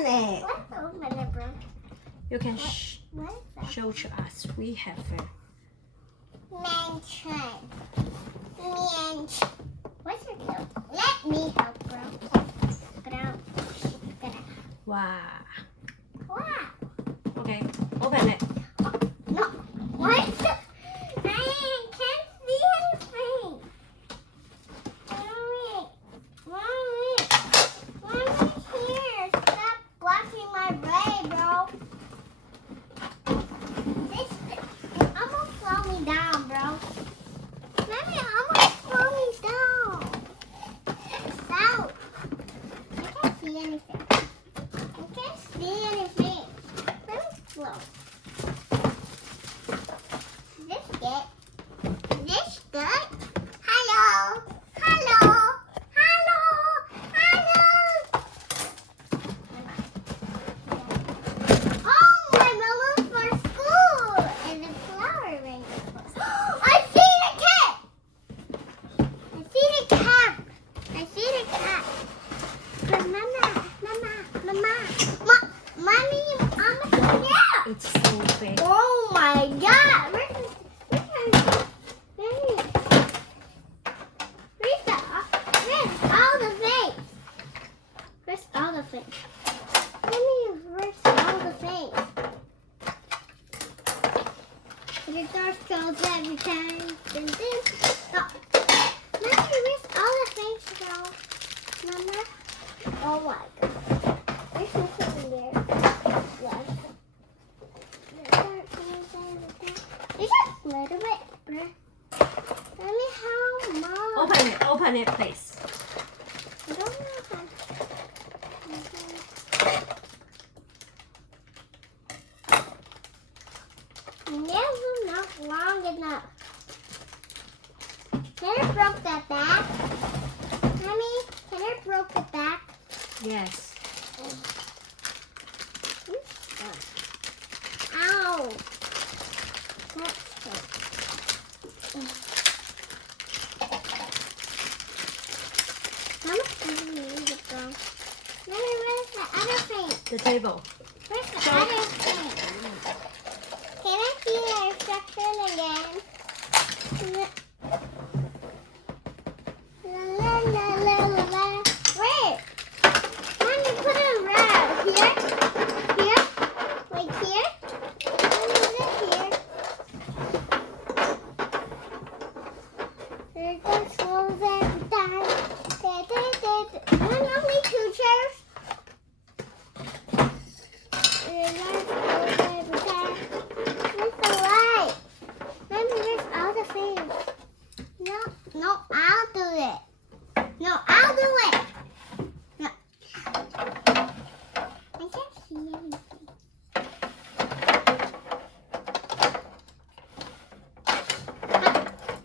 open it. Let's open it, bro. You can What is that? show to us. We have Mansion. What's your code? Let me help, bro. Get out. wow. Wow. Okay, open it. No. What? I can't see anything. Mommy here. Stop blocking my way, bro. It almost slowed me down, bro. Mommy, almost slowed me down. Stop. I can't see anything. I can't see anything. Very slow. Is this good? Is this good? Hello? Hello? Hello? Hello? Oh, my balloons for school and the flower arrangement. I see the cat! I see the cat! I see the cat! But Mama! Mommy, yeah! It's so big. Oh my God! Where's all the things? Where's all the things? Mommy, where's all the things? The door goes every time. Dun, dun. Oh. Mommy, where's all the things, girl? Mama? Oh my God. There's something in there. Yes. It's just a little bit, bruh. Mommy, how much? Open it, please. I don't know how. Never not long enough. Can I broke that back? Mommy, can I broke the back? Yes. Ow. That's good. How much do you need it from? Mommy, where's the other thing? The table. Where's the other thing? Can I see the instruction again? La la la la la la. Where? Mommy, put it around. Here? Here? Like here? Mommy, is it here? There it goes, slows every time. Only 2 chairs. There it goes, slows every time. Where's the light? Mommy, where's all the things? No, I'll do it. No, I'll do it. No. I can't see anything.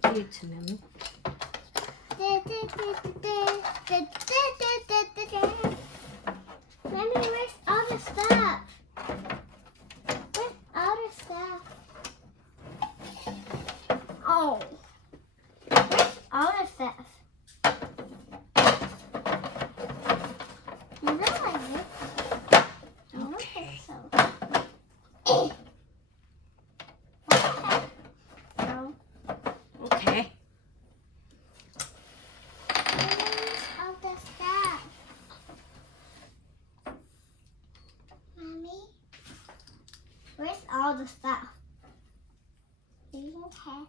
Give it to me. Mommy, where's all the stuff? Where's all the stuff? Oh. Where's all the stuff? Is that like this? I don't think so. No. Okay. Where's all the stuff? Mommy? Where's all the stuff? Is it okay?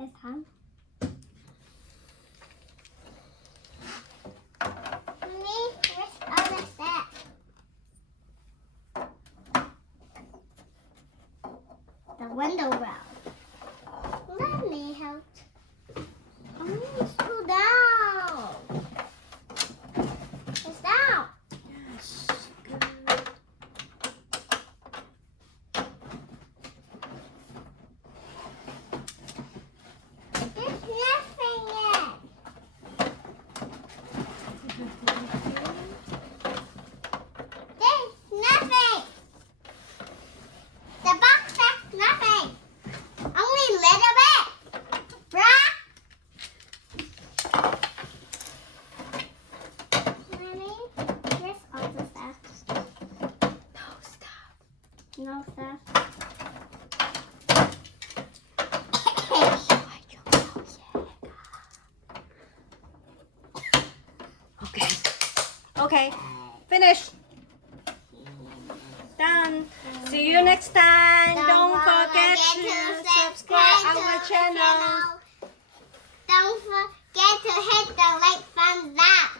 It's time. Mommy, where's all the stuff? The window well. Let me help. It's pull down. It's down. Yes. There's nothing yet. There's nothing. The box has nothing. Elsa. Okay. Okay. Finish. Done. See you next time. Don't forget to subscribe our channel. Don't forget to hit the like thumbs up.